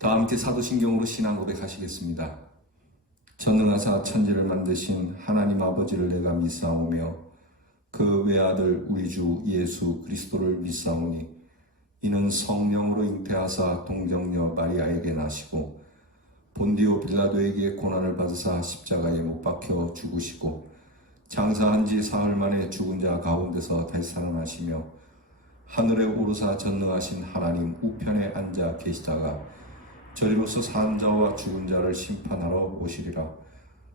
다 함께 사도신경으로 신앙 고백하시겠습니다. 전능하사 천지를 만드신 하나님 아버지를 내가 믿사오며 그 외아들 우리 주 예수 그리스도를 믿사오니 이는 성령으로 잉태하사 동정녀 마리아에게 나시고 본디오 빌라도에게 고난을 받으사 십자가에 못 박혀 죽으시고 장사한 지 사흘 만에 죽은 자 가운데서 다시 살아나시며 하늘에 오르사 전능하신 하나님 우편에 앉아 계시다가 저리로서 산 자와 죽은 자를 심판하러 오시리라.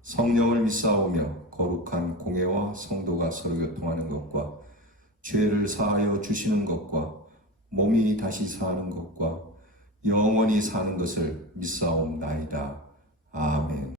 성령을 믿사오며 거룩한 공회와 성도가 서로 교통하는 것과 죄를 사하여 주시는 것과 몸이 다시 사는 것과 영원히 사는 것을 믿사옵나이다. 아멘.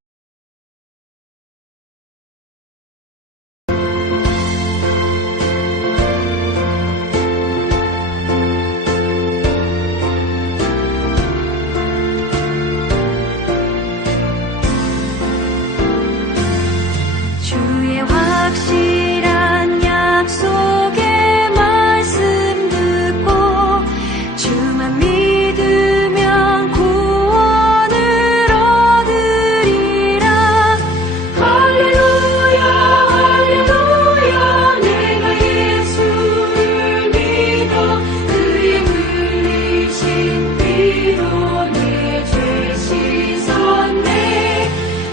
주의 확실한 약속의 말씀 듣고 주만 믿으면 구원을 얻으리라. 할렐루야 할렐루야 내가 예수를 믿어 그의 흘리신 피로 내 죄 씻었네.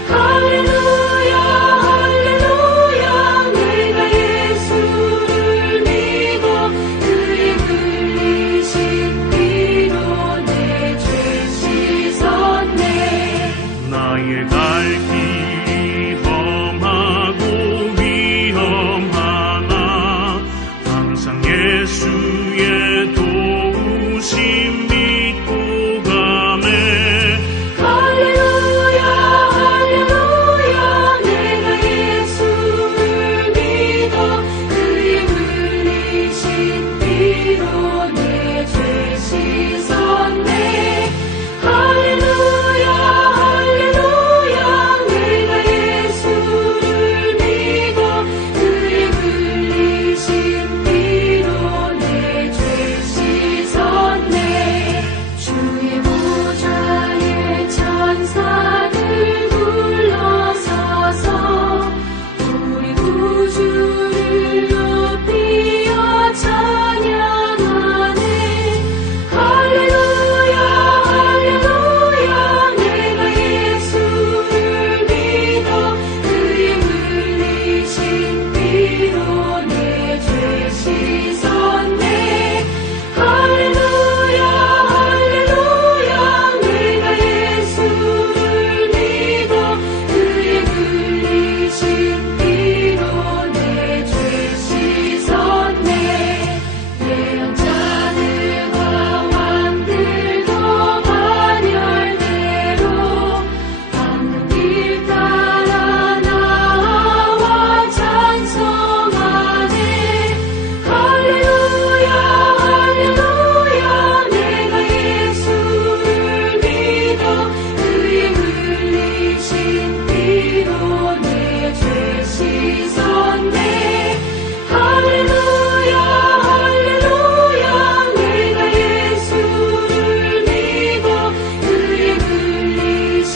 할렐루야 할렐루야 내가 예수를 믿어 그의 흘리신 피로 내 죄 씻었네. 나의 갈 길이 험하고 위험하나 항상 예수의 도우심 믿고 가네. 할렐루야 할렐루야 내가 예수를 믿어 그의 흘리신 피로 내 죄 씻었네. 할렐루야 할렐루야 내가 예수를 믿어 그의 흘리신 피로 내 죄 씻었네. 주의 보좌에 천사들 둘러서서 우리 구주를 높이어 찬양하네. 할렐루야 할렐루야 내가 예수를 믿어 그의 흘리신 피로 내 죄 씻었네. 할렐루야 할렐루야 내가 예수를 믿어 그의 흘리신 피로 내 죄 씻었네. 예언자들과 왕들도 반열대로 밟는 길 따라 나와 찬송하네. 할렐루야 할렐루야 내가 예수를 믿어 그의 흘리신 피로 내 죄 씻었네. 할렐루야 할렐루야 내가 예수를 믿어 그의 흘리신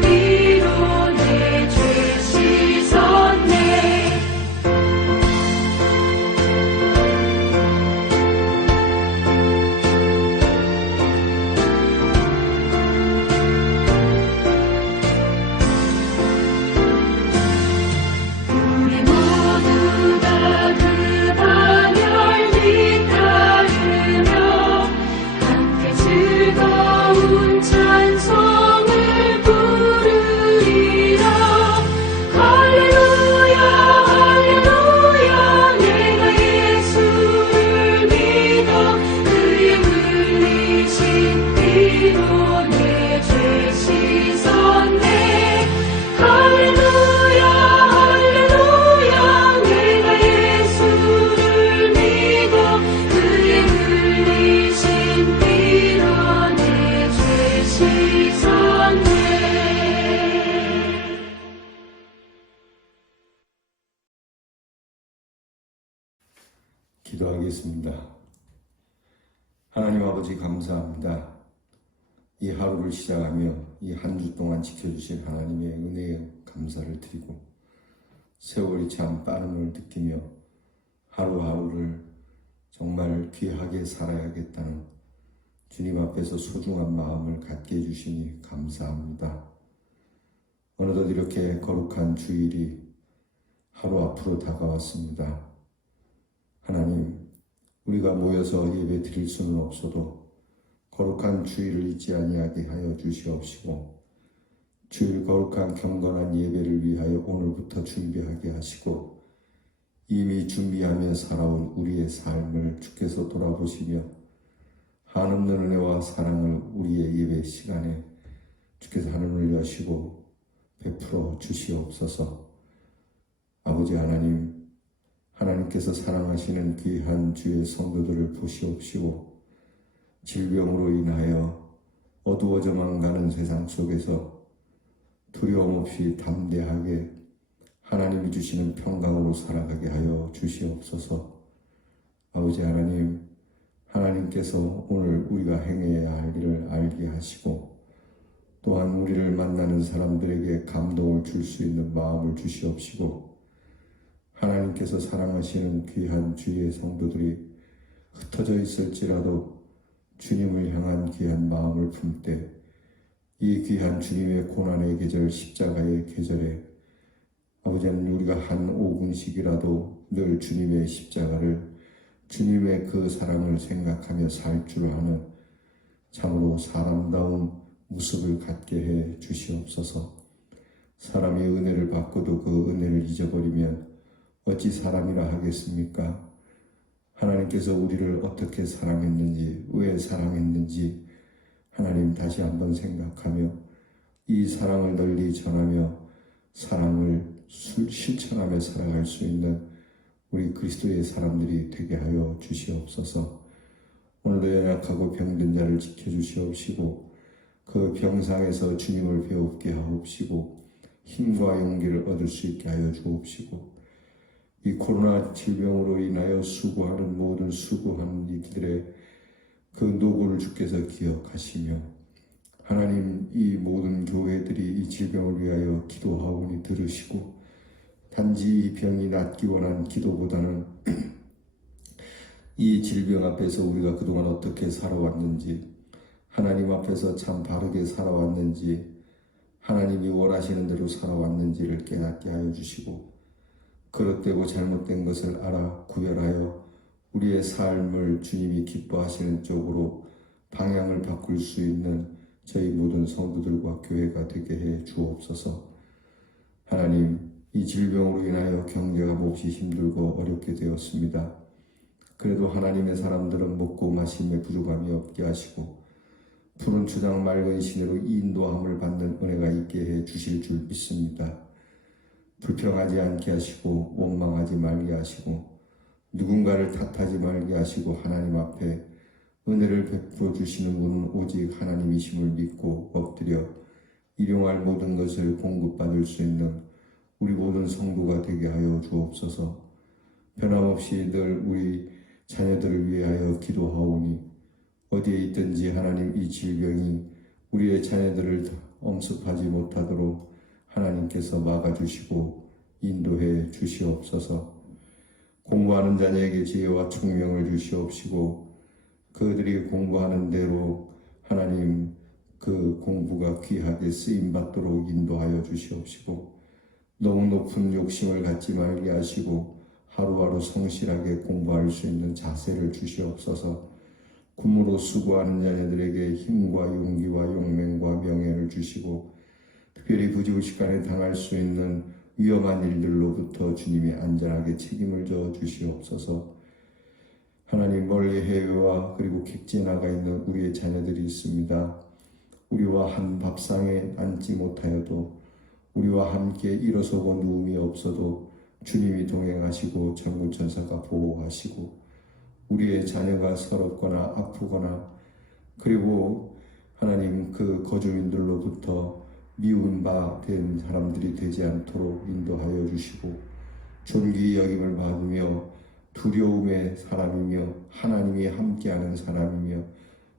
피로 내 죄 씻었네. 우리 모두 다 그 반열 뒤따르며 함께 즐거운 찬송을 부르리라. 할렐루야 할렐루야 내가 예수를 믿어 그의 흘리신 피로 내 죄 씻었네. 할렐루야 할렐루야 내가 예수를 믿어 그의 흘리신 피로 내 죄 씻었네. 기도하겠습니다. 하나님 아버지 감사합니다. 이 하루를 시작하며 이 한 주 동안 지켜주신 하나님의 은혜에 감사를 드리고 세월이 참 빠름을 느끼며 하루하루를 정말 귀하게 살아야겠다는 주님 앞에서 소중한 마음을 갖게 해주시니 감사합니다. 어느덧 이렇게 거룩한 주일이 하루 앞으로 다가왔습니다. 하나님, 우리가 모여서 예배 드릴 수는 없어도 거룩한 주일을 잊지 아니하게 하여 주시옵시고 주일 거룩한 경건한 예배를 위하여 오늘부터 준비하게 하시고 이미 준비하며 살아온 우리의 삶을 주께서 돌아보시며 한없는 은혜와 사랑을 우리의 예배 시간에 주께서 하늘을 여시고 베풀어 주시옵소서. 아버지 하나님, 하나님께서 사랑하시는 귀한 주의 성도들을 보시옵시고 질병으로 인하여 어두워져만 가는 세상 속에서 두려움 없이 담대하게 하나님이 주시는 평강으로 살아가게 하여 주시옵소서. 아버지 하나님, 하나님께서 오늘 우리가 행해야 할 일을 알게 하시고 또한 우리를 만나는 사람들에게 감동을 줄 수 있는 마음을 주시옵시고 하나님께서 사랑하시는 귀한 주의 성도들이 흩어져 있을지라도 주님을 향한 귀한 마음을 품되 이 귀한 주님의 고난의 계절 십자가의 계절에 아버지 하나님, 우리가 한 5분씩이라도 늘 주님의 십자가를 주님의 그 사랑을 생각하며 살 줄 아는 참으로 사람다운 모습을 갖게 해 주시옵소서. 사람이 은혜를 받고도 그 은혜를 잊어버리면 어찌 사람이라 하겠습니까? 하나님께서 우리를 어떻게 사랑했는지, 왜 사랑했는지 하나님 다시 한번 생각하며 이 사랑을 널리 전하며 사랑을 실천하며 살아갈 수 있는 우리 그리스도의 사람들이 되게 하여 주시옵소서. 오늘도 연약하고 병든 자를 지켜주시옵시고 그 병상에서 주님을 배웁게 하옵시고 힘과 용기를 얻을 수 있게 하여 주옵시고 이 코로나 질병으로 인하여 수고하는 모든 수고하는 이들의 그 노고를 주께서 기억하시며 하나님, 이 모든 교회들이 이 질병을 위하여 기도하오니 들으시고 단지 이 병이 낫기 원한 기도보다는 이 질병 앞에서 우리가 그동안 어떻게 살아왔는지, 하나님 앞에서 참 바르게 살아왔는지, 하나님이 원하시는 대로 살아왔는지를 깨닫게 하여 주시고 그릇되고 잘못된 것을 알아 구별하여 우리의 삶을 주님이 기뻐하시는 쪽으로 방향을 바꿀 수 있는 저희 모든 성도들과 교회가 되게 해 주옵소서. 하나님, 이 질병으로 인하여 경제가 몹시 힘들고 어렵게 되었습니다. 그래도 하나님의 사람들은 먹고 마심에 부족함이 없게 하시고 푸른 초장 맑은 시내로 인도함을 받는 은혜가 있게 해 주실 줄 믿습니다. 불평하지 않게 하시고 원망하지 말게 하시고 누군가를 탓하지 말게 하시고 하나님 앞에 은혜를 베풀어 주시는 분은 오직 하나님이심을 믿고 엎드려 일용할 모든 것을 공급받을 수 있는 우리 모든 성도가 되게 하여 주옵소서. 변함없이 늘 우리 자녀들을 위하여 기도하오니 어디에 있든지 하나님, 이 질병이 우리의 자녀들을 엄습하지 못하도록 하나님께서 막아주시고 인도해 주시옵소서. 공부하는 자녀에게 지혜와 총명을 주시옵시고 그들이 공부하는 대로 하나님 그 공부가 귀하게 쓰임받도록 인도하여 주시옵시고 너무 높은 욕심을 갖지 말게 하시고 하루하루 성실하게 공부할 수 있는 자세를 주시옵소서. 굶으로 수고하는 자녀들에게 힘과 용기와 용맹과 명예를 주시고 특별히 부지불식간에 당할 수 있는 위험한 일들로부터 주님이 안전하게 책임을 져 주시옵소서. 하나님, 멀리 해외와 그리고 객지에 나가 있는 우리의 자녀들이 있습니다. 우리와 한 밥상에 앉지 못하여도 우리와 함께 일어서고 누움이 없어도 주님이 동행하시고 천군천사가 보호하시고 우리의 자녀가 서럽거나 아프거나 그리고 하나님 그 거주민들로부터 미운 바 된 사람들이 되지 않도록 인도하여 주시고 존귀 여김을 받으며 두려움의 사람이며 하나님이 함께하는 사람이며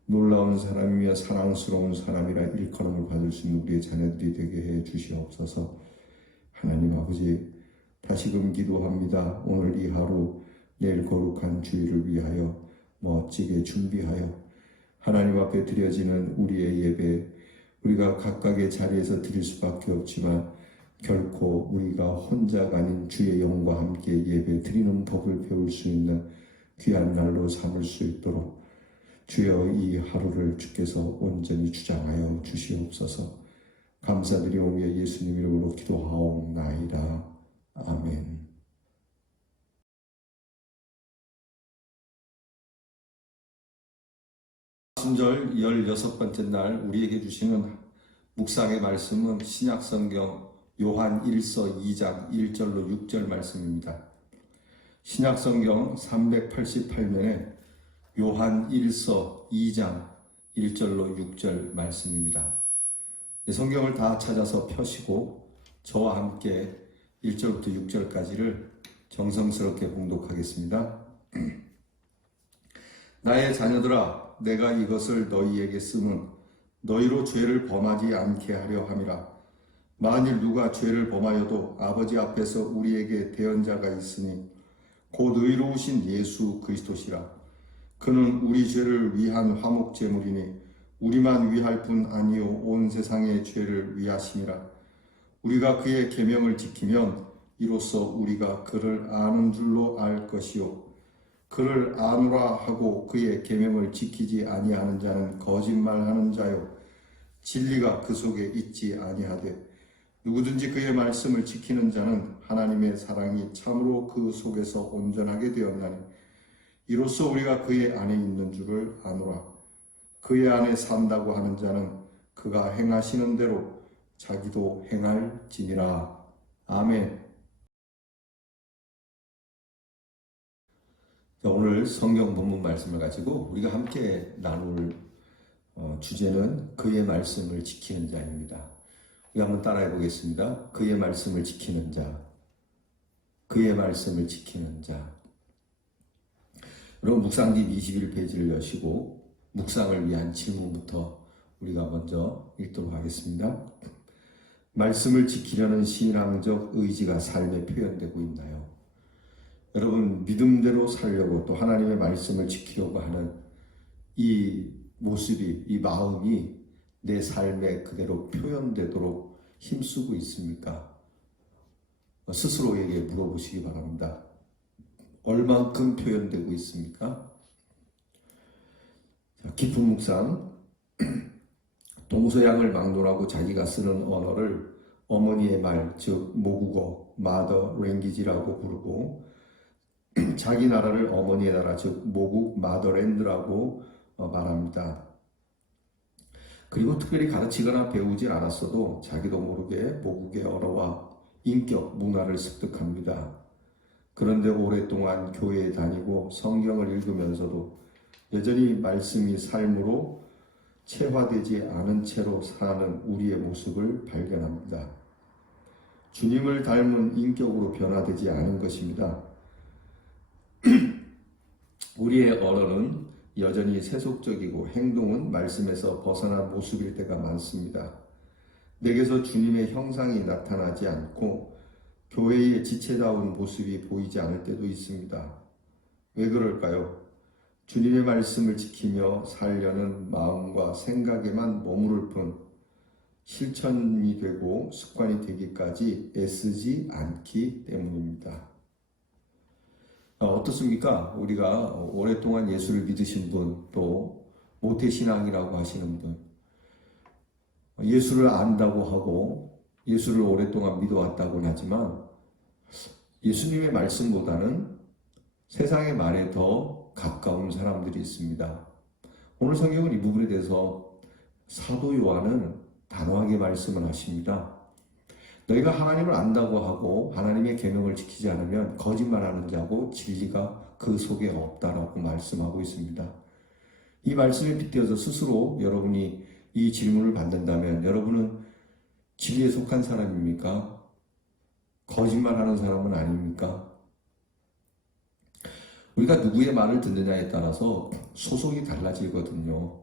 놀라운 사람이며 사랑스러운 사람이라 일컬음을 받을 수 있는 우리의 자녀들이 되게 해 주시옵소서. 하나님 아버지, 다시금 기도합니다. 오늘 이 하루 내일 거룩한 주일을 위하여 멋지게 준비하여 하나님 앞에 드려지는 우리의 예배, 우리가 각각의 자리에서 드릴 수밖에 없지만 결코 우리가 혼자가 아닌 주의 영과 함께 예배 드리는 법을 배울 수 있는 귀한 날로 삼을 수 있도록 주여 이 하루를 주께서 온전히 주장하여 주시옵소서. 감사드리오며 예수님 이름으로 기도하옵나이다. 아멘. 말씀절 16번째 날 우리에게 주시는 묵상의 말씀은 신약성경 요한 1서 2장 1절로 6절 말씀입니다. 신약성경 388면에 요한 1서 2장 1절로 6절 말씀입니다. 성경을 다 찾아서 펴시고 저와 함께 1절부터 6절까지를 정성스럽게 봉독하겠습니다. 나의 자녀들아, 내가 이것을 너희에게 쓰면 너희로 죄를 범하지 않게 하려 함이라. 만일 누가 죄를 범하여도 아버지 앞에서 우리에게 대언자가 있으니 곧 의로우신 예수 그리스도시라. 그는 우리 죄를 위한 화목제물이니 우리만 위할 뿐 아니요 온 세상의 죄를 위하심이라. 우리가 그의 계명을 지키면 이로써 우리가 그를 아는 줄로 알 것이요 그를 아노라 하고 그의 계명을 지키지 아니하는 자는 거짓말하는 자요 진리가 그 속에 있지 아니하되 누구든지 그의 말씀을 지키는 자는 하나님의 사랑이 참으로 그 속에서 온전하게 되었나니 이로써 우리가 그의 안에 있는 줄을 아노라. 그의 안에 산다고 하는 자는 그가 행하시는 대로 자기도 행할지니라. 아멘. 오늘 성경 본문 말씀을 가지고 우리가 함께 나눌 주제는 그의 말씀을 지키는 자입니다. 우리가 한번 따라해 보겠습니다. 그의 말씀을 지키는 자. 그의 말씀을 지키는 자. 여러분 묵상집 21페이지를 여시고 묵상을 위한 질문부터 우리가 먼저 읽도록 하겠습니다. 말씀을 지키려는 신앙적 의지가 삶에 표현되고 있나요? 여러분 믿음대로 살려고 또 하나님의 말씀을 지키려고 하는 이 모습이, 이 마음이 내 삶에 그대로 표현되도록 힘쓰고 있습니까? 스스로에게 물어보시기 바랍니다. 얼만큼 표현되고 있습니까? 깊은 묵상. 동서양을 막론하고 자기가 쓰는 언어를 어머니의 말, 즉 모국어, 마더 랭귀지라고 부르고 자기 나라를 어머니의 나라, 즉 모국 마더랜드라고 말합니다. 그리고 특별히 가르치거나 배우질 않았어도 자기도 모르게 모국의 언어와 인격, 문화를 습득합니다. 그런데 오랫동안 교회에 다니고 성경을 읽으면서도 여전히 말씀이 삶으로 체화되지 않은 채로 사는 우리의 모습을 발견합니다. 주님을 닮은 인격으로 변화되지 않은 것입니다. 우리의 언어는 여전히 세속적이고 행동은 말씀에서 벗어난 모습일 때가 많습니다. 내게서 주님의 형상이 나타나지 않고 교회의 지체다운 모습이 보이지 않을 때도 있습니다. 왜 그럴까요? 주님의 말씀을 지키며 살려는 마음과 생각에만 머무를 뿐 실천이 되고 습관이 되기까지 애쓰지 않기 때문입니다. 어떻습니까? 우리가 오랫동안 예수를 믿으신 분, 또 모태신앙이라고 하시는 분, 예수를 안다고 하고 예수를 오랫동안 믿어왔다고는 하지만 예수님의 말씀보다는 세상의 말에 더 가까운 사람들이 있습니다. 오늘 성경은 이 부분에 대해서 사도 요한은 단호하게 말씀을 하십니다. 너희가 하나님을 안다고 하고 하나님의 계명을 지키지 않으면 거짓말하는 자고 진리가 그 속에 없다라고 말씀하고 있습니다. 이 말씀에 빗대어서 스스로 여러분이 이 질문을 받는다면 여러분은 진리에 속한 사람입니까? 거짓말하는 사람은 아닙니까? 우리가 누구의 말을 듣느냐에 따라서 소속이 달라지거든요.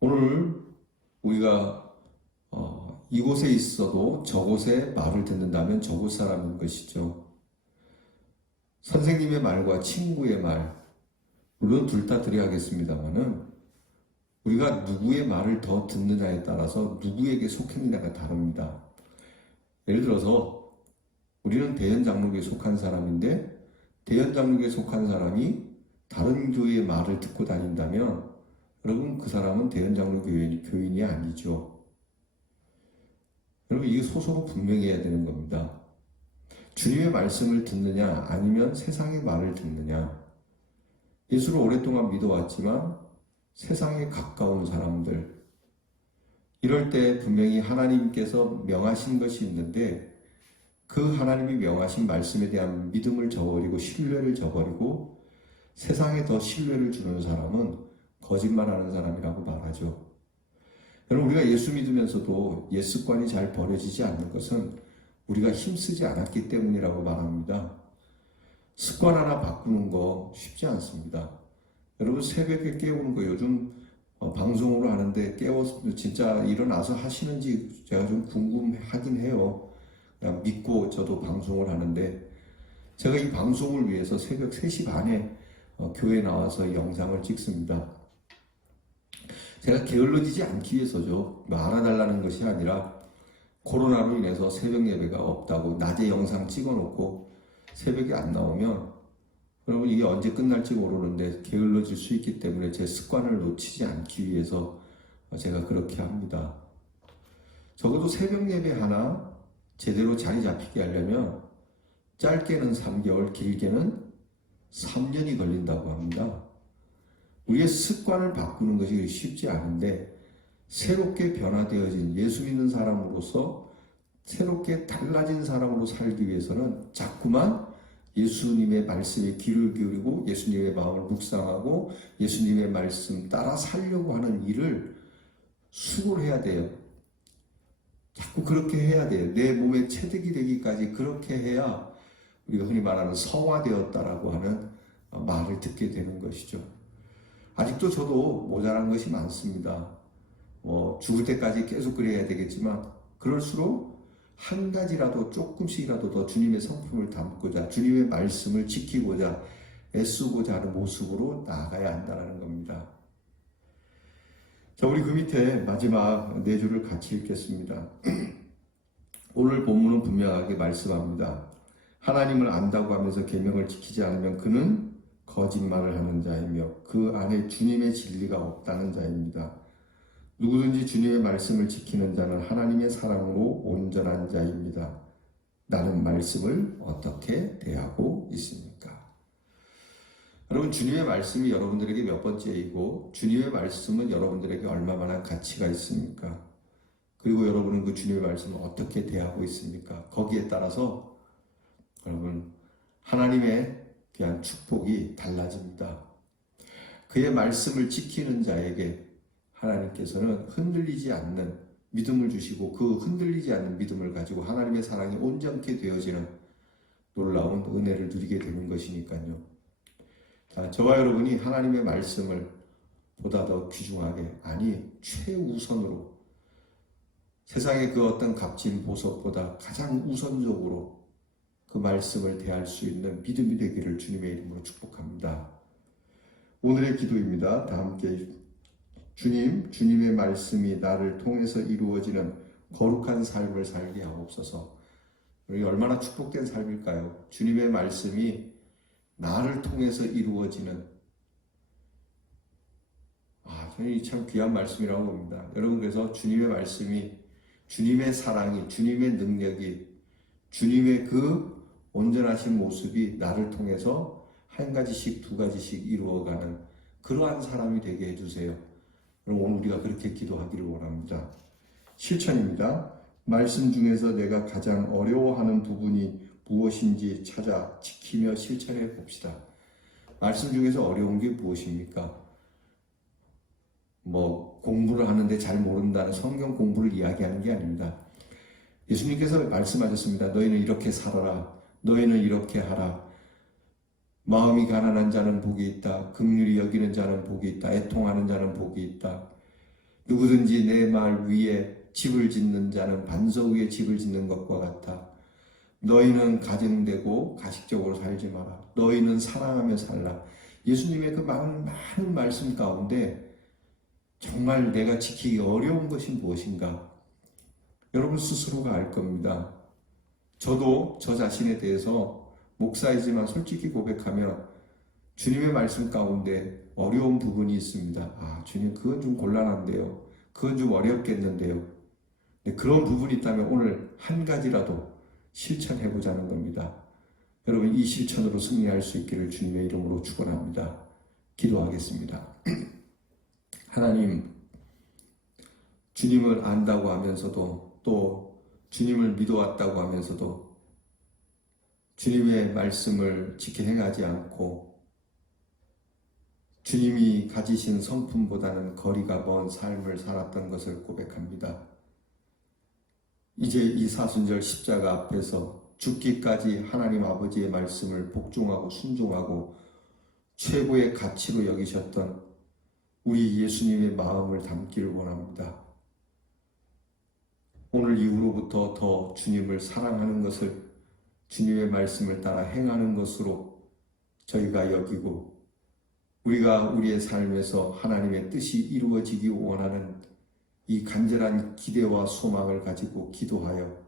오늘 우리가 이곳에 있어도 저곳의 말을 듣는다면 저곳 사람인 것이죠. 선생님의 말과 친구의 말, 물론 둘 다 드려야겠습니다만은 우리가 누구의 말을 더 듣느냐에 따라서 누구에게 속했느냐가 다릅니다. 예를 들어서 우리는 대현 장로교에 속한 사람인데 대현 장로교에 속한 사람이 다른 교회의 말을 듣고 다닌다면 여러분 그 사람은 대현 장로 교인이 아니죠. 여러분 이게 소소로 분명히 해야 되는 겁니다. 주님의 말씀을 듣느냐 아니면 세상의 말을 듣느냐. 예수를 오랫동안 믿어왔지만 세상에 가까운 사람들, 이럴 때 분명히 하나님께서 명하신 것이 있는데 그 하나님이 명하신 말씀에 대한 믿음을 저버리고 신뢰를 저버리고 세상에 더 신뢰를 주는 사람은 거짓말하는 사람이라고 말하죠. 여러분 우리가 예수 믿으면서도 옛 습관이 잘 버려지지 않는 것은 우리가 힘쓰지 않았기 때문이라고 말합니다. 습관 하나 바꾸는 거 쉽지 않습니다. 여러분 새벽에 깨우는 거 요즘 방송으로 하는데 진짜 일어나서 하시는지 제가 좀 궁금하긴 해요. 그냥 믿고 저도 방송을 하는데 제가 이 방송을 위해서 새벽 3시 반에 교회 나와서 영상을 찍습니다. 제가 게을러지지 않기 위해서죠. 알아달라는 것이 아니라 코로나로 인해서 새벽 예배가 없다고 낮에 영상 찍어놓고 새벽에 안 나오면 여러분 이게 언제 끝날지 모르는데 게을러질 수 있기 때문에 제 습관을 놓치지 않기 위해서 제가 그렇게 합니다. 적어도 새벽 예배 하나 제대로 자리 잡히게 하려면 짧게는 3개월, 길게는 3년이 걸린다고 합니다. 우리의 습관을 바꾸는 것이 쉽지 않은데 새롭게 변화되어진 예수 믿는 사람으로서 새롭게 달라진 사람으로 살기 위해서는 자꾸만 예수님의 말씀에 귀를 기울이고 예수님의 마음을 묵상하고 예수님의 말씀 따라 살려고 하는 일을 수고를 해야 돼요. 자꾸 그렇게 해야 돼요. 내 몸에 체득이 되기까지 그렇게 해야 우리가 흔히 말하는 성화되었다라고 하는 말을 듣게 되는 것이죠. 아직도 저도 모자란 것이 많습니다. 죽을 때까지 계속 그래야 되겠지만 그럴수록 한 가지라도 조금씩이라도 더 주님의 성품을 담고자 주님의 말씀을 지키고자 애쓰고자 하는 모습으로 나아가야 한다는 겁니다. 자, 우리 그 밑에 마지막 4줄을 같이 읽겠습니다. 오늘 본문은 분명하게 말씀합니다. 하나님을 안다고 하면서 계명을 지키지 않으면 그는 거짓말을 하는 자이며 그 안에 주님의 진리가 없다는 자입니다. 누구든지 주님의 말씀을 지키는 자는 하나님의 사랑으로 온전한 자입니다. 나는 말씀을 어떻게 대하고 있습니까? 여러분 주님의 말씀이 여러분들에게 몇 번째이고 주님의 말씀은 여러분들에게 얼마나 가치가 있습니까? 그리고 여러분은 그 주님의 말씀을 어떻게 대하고 있습니까? 거기에 따라서 여러분 하나님에 대한 축복이 달라집니다. 그의 말씀을 지키는 자에게 하나님께서는 흔들리지 않는 믿음을 주시고 그 흔들리지 않는 믿음을 가지고 하나님의 사랑이 온전케 되어지는 놀라운 은혜를 누리게 되는 것이니까요. 자, 저와 여러분이 하나님의 말씀을 보다 더 귀중하게, 아니 최우선으로 세상의 그 어떤 값진 보석보다 가장 우선적으로 그 말씀을 대할 수 있는 믿음이 되기를 주님의 이름으로 축복합니다. 오늘의 기도입니다. 다 함께 주님의 말씀이 나를 통해서 이루어지는 거룩한 삶을 살게 하옵소서. 우리 얼마나 축복된 삶일까요? 주님의 말씀이 나를 통해서 이루어지는 저는 참 귀한 말씀이라고 봅니다. 여러분 그래서 주님의 말씀이 주님의 사랑이 주님의 능력이 주님의 그 온전하신 모습이 나를 통해서 한 가지씩 두 가지씩 이루어가는 그러한 사람이 되게 해주세요. 오늘 우리가 그렇게 기도하기를 원합니다. 실천입니다. 말씀 중에서 내가 가장 어려워하는 부분이 무엇인지 찾아 지키며 실천해 봅시다. 말씀 중에서 어려운 게 무엇입니까? 공부를 하는데 잘 모른다는 성경 공부를 이야기하는 게 아닙니다. 예수님께서 말씀하셨습니다. 너희는 이렇게 살아라. 너희는 이렇게 하라. 마음이 가난한 자는 복이 있다. 긍휼히 여기는 자는 복이 있다. 애통하는 자는 복이 있다. 누구든지 내 말 위에 집을 짓는 자는 반석 위에 집을 짓는 것과 같아. 너희는 가정되고 가식적으로 살지 마라. 너희는 사랑하며 살라. 예수님의 그 많은 말씀 가운데 정말 내가 지키기 어려운 것이 무엇인가? 여러분 스스로가 알 겁니다. 저도 저 자신에 대해서 목사이지만 솔직히 고백하면 주님의 말씀 가운데 어려운 부분이 있습니다. 주님, 그건 좀 곤란한데요. 그건 좀 어렵겠는데요. 그런 부분이 있다면 오늘 한 가지라도 실천해 보자는 겁니다. 여러분, 이 실천으로 승리할 수 있기를 주님의 이름으로 축원합니다. 기도하겠습니다. 하나님, 주님을 안다고 하면서도 또 주님을 믿어왔다고 하면서도 주님의 말씀을 지켜 행하지 않고 주님이 가지신 성품보다는 거리가 먼 삶을 살았던 것을 고백합니다. 이제 이 사순절 십자가 앞에서 죽기까지 하나님 아버지의 말씀을 복종하고 순종하고 최고의 가치로 여기셨던 우리 예수님의 마음을 담기를 원합니다. 오늘 이후로부터 더 주님을 사랑하는 것을 주님의 말씀을 따라 행하는 것으로 저희가 여기고 우리가 우리의 삶에서 하나님의 뜻이 이루어지기 원하는 이 간절한 기대와 소망을 가지고 기도하여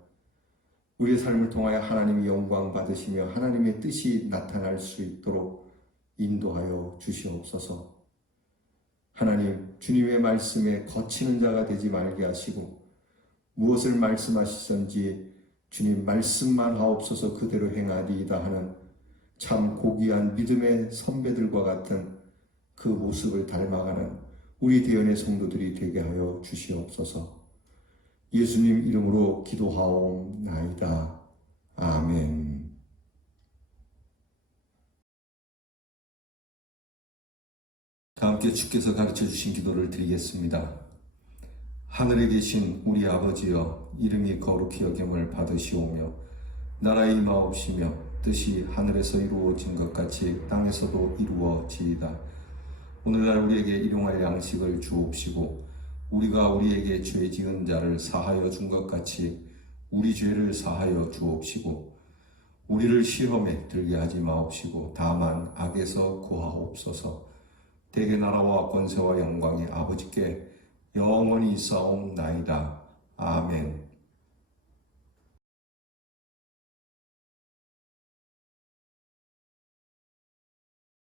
우리의 삶을 통하여 하나님의 영광 받으시며 하나님의 뜻이 나타날 수 있도록 인도하여 주시옵소서. 하나님, 주님의 말씀에 거치는 자가 되지 말게 하시고 무엇을 말씀하시든지 주님 말씀만 하옵소서 그대로 행하리이다 하는 참 고귀한 믿음의 선배들과 같은 그 모습을 닮아가는 우리 대연의 성도들이 되게 하여 주시옵소서. 예수님 이름으로 기도하옵나이다. 아멘. 다 함께 주께서 가르쳐 주신 기도를 드리겠습니다. 하늘에 계신 우리 아버지여, 이름이 거룩히 여김을 받으시오며 나라의 임하옵시며 뜻이 하늘에서 이루어진 것 같이 땅에서도 이루어지이다. 오늘날 우리에게 일용할 양식을 주옵시고 우리가 우리에게 죄 지은 자를 사하여 준 것 같이 우리 죄를 사하여 주옵시고 우리를 시험에 들게 하지 마옵시고 다만 악에서 구하옵소서. 대개 나라와 권세와 영광이 아버지께 영원히 있사옵나이다. 아멘.